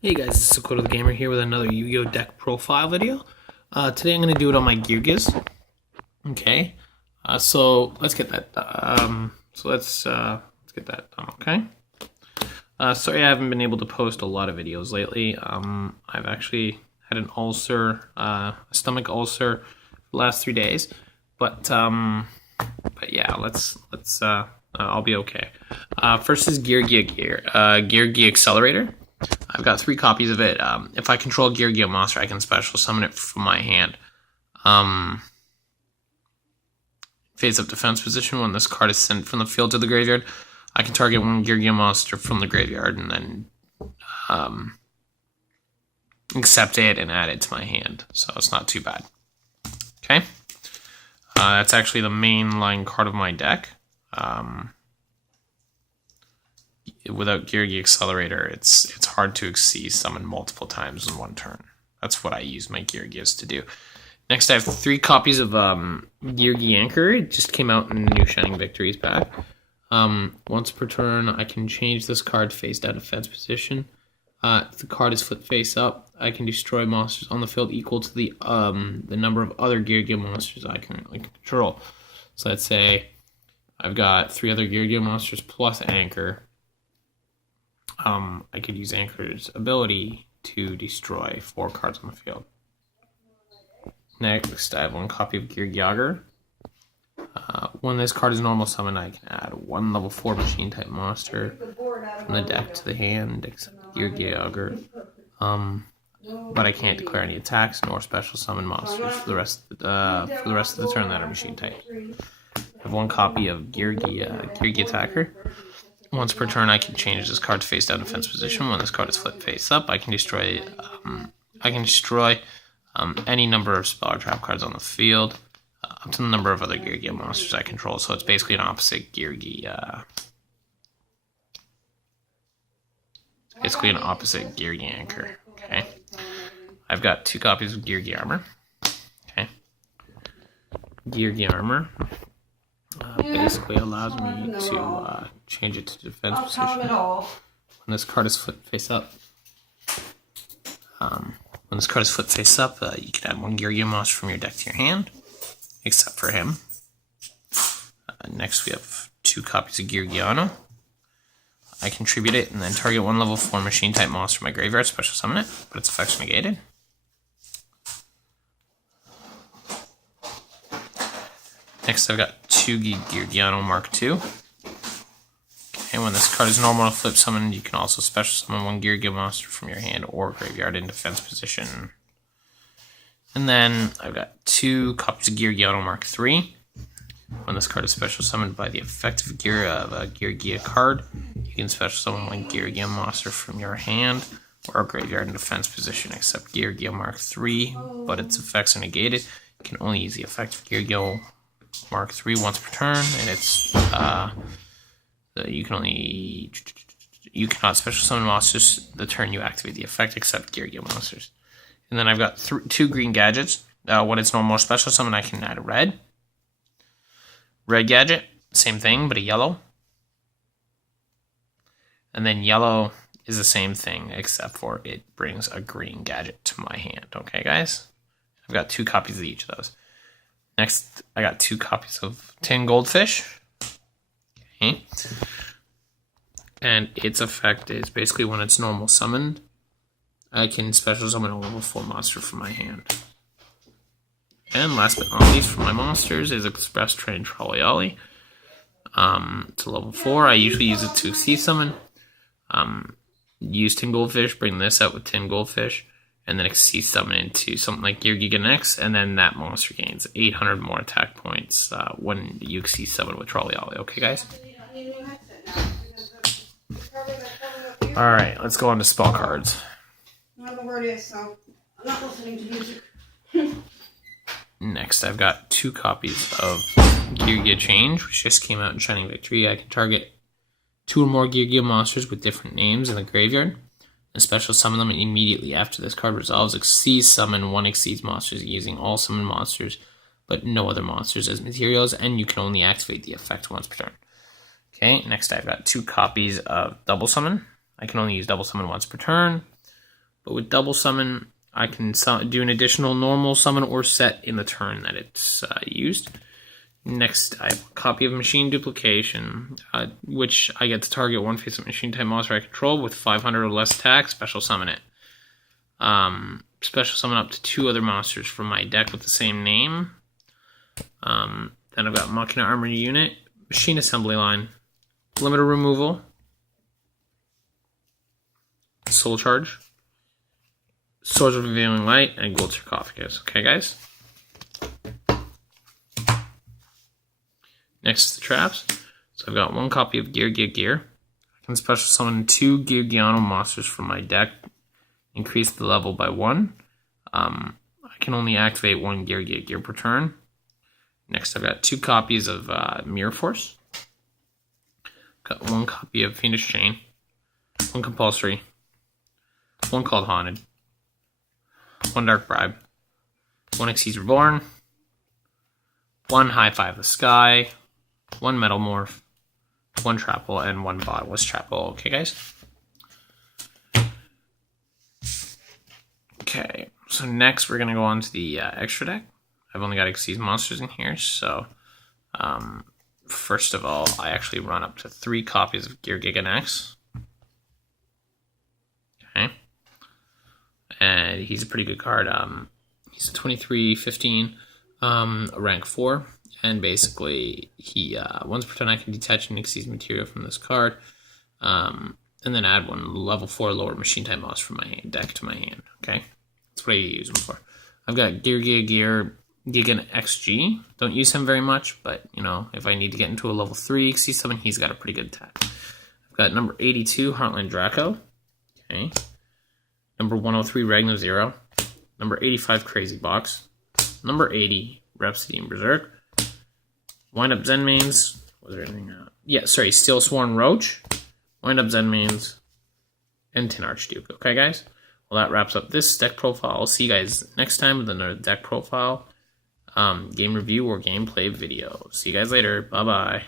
Hey guys, this is Dakota the Gamer here with another Yu-Gi-Oh! Deck profile video. Today I'm going to do it on my Geargias. Okay, so let's get that. Let's get that done. Okay. Sorry I haven't been able to post a lot of videos lately. I've actually had an ulcer, a stomach ulcer, for the last 3 days. But yeah, I'll be okay. First is Geargia Accelerator. I've got 3 copies of it. If I control Geargia monster, I can special summon it from my hand. Face up defense position. When this card is sent from the field to the graveyard, I can target one Geargia monster from the graveyard and then accept it and add it to my hand. So it's not too bad. Okay. That's actually the main line card of my deck. Without Geargia Accelerator, it's hard to exceed summon multiple times in one turn. That's what I use my Geargias to do. Next, I have 3 copies of Geargia Anchor. It just came out in the new Shining Victories pack. Once per turn, I can change this card face down defense position. If the card is flipped face up, I can destroy monsters on the field equal to the number of other Geargia monsters I can control. So let's say I've got 3 other Geargia monsters plus Anchor. I could use Anchor's ability to destroy 4 cards on the field. Next, I have 1 copy of Geargia. When this card is normal summon, I can add 1 level 4 machine type monster from the deck to the hand, except Geargia. But I can't declare any attacks nor special summon monsters for the rest of the turn that are machine type. I have 1 copy of Geargia Attacker. Once per turn, I can change this card's face down defense position. When this card is flipped face up, I can destroy any number of spell or trap cards on the field, up to the number of other Geargia monsters I control. So it's basically an opposite Geargia. Basically an opposite Geargia Anchor. Okay. I've got 2 copies of Geargia Armor. Okay. Geargia Armor basically allows me to change it to defense position. When this card is flipped face up, you can add 1 Geargia monster from your deck to your hand, except for him. Next, we have 2 copies of Geargiano. I contribute it and then target 1 level 4 machine type monster from my graveyard, special summon it, but its effects are negated. Next, I've got 2 Geargiano Mark II. Okay, when this card is normal to flip summon, you can also special summon 1 Geargia monster from your hand or graveyard in defense position. And then I've got 2 copies of Geargiano Mark III. When this card is special summoned by the effective of a Geargia card, you can special summon 1 Geargia monster from your hand or graveyard in defense position, except Geargia Mark III, but its effects are negated. You can only use the effective Geargia Mark III once per turn, and it's you cannot special summon monsters the turn you activate the effect, except Geargia monsters. And then I've got 2 green gadgets. When it's normal special summon, I can add a red gadget, same thing, but a yellow. And then yellow is the same thing, except for it brings a green gadget to my hand. Okay, guys? I've got 2 copies of each of those. Next, I got 2 copies of Tin Goldfish. Okay. And its effect is basically when it's normal summoned, I can special summon a level 4 monster from my hand. And last but not least, for my monsters is Express Train Trolley. It's a level 4. I usually use it to exceed summon. Use Tin Goldfish, bring this out with Tin Goldfish, and then exceed summon into something like Geargia Next, and then that monster gains 800 more attack points when you exceed summon with Trolley. Okay, guys? Alright, let's go on to spell cards. I don't know where it is, so I'm not listening to music. Next, I've got 2 copies of Geargia Change, which just came out in Shining Victory. I can target 2 or more Geargia monsters with different names in the graveyard, and special summon them immediately after this card resolves. Exceed summon 1 exceeds monsters using all summon monsters, but no other monsters as materials, and you can only activate the effect once per turn. Okay, next I've got 2 copies of Double Summon. I can only use Double Summon once per turn. But with double summon, I can do an additional normal summon or set in the turn that it's used. Next, I have a copy of Machine Duplication, which I get to target one face-up machine type monster I control with 500 or less attack, special summon it. Special summon up to 2 other monsters from my deck with the same name. Then I've got Machina Armored Unit, Machine Assembly Line, Limiter Removal, Soul Charge, Swords of Revealing Light, and Gold Sarcophagus. Okay, guys? Next is the traps. So I've got 1 copy of Geargia Gear. I can special summon 2 Geargiano monsters from my deck. Increase the level by 1. I can only activate 1 Geargia Gear per turn. Next I've got 2 copies of Mirror Force. Got 1 copy of Fiendish Chain. 1 Compulsory. 1 Called Haunted. 1 Dark Bribe. 1 Xyz Reborn. 1 High Five the Sky. 1 Metal Morph, 1 Trapple, and 1 Bodiless Trapple. Okay, guys? Okay, so next we're going to go on to the extra deck. I've only got Xyz monsters in here, so first of all, I actually run up to 3 copies of Geargia X. Okay. And he's a pretty good card. He's a 23-15, rank 4. And basically, he once per turn I can detach an Xyz material from this card, and then add 1 level 4 lower machine type monster from my deck to my hand. Okay, that's what I use him for. I've got Gear Gigan XG. Don't use him very much, but you know, if I need to get into a level 3 Xyz summon, he's got a pretty good attack. I've got number 82 Heartland Draco. Okay, number 103 Ragnar Zero. Number 85 Crazy Box. Number 80 Rhapsody and Berserk. Wind Up Zenmains. Was there anything? Steel Sworn Roach. Wind Up Zenmains. And Tin Archduke. Okay, guys? Well, that wraps up this deck profile. I'll see you guys next time with another deck profile, game review, or gameplay video. See you guys later. Bye-bye.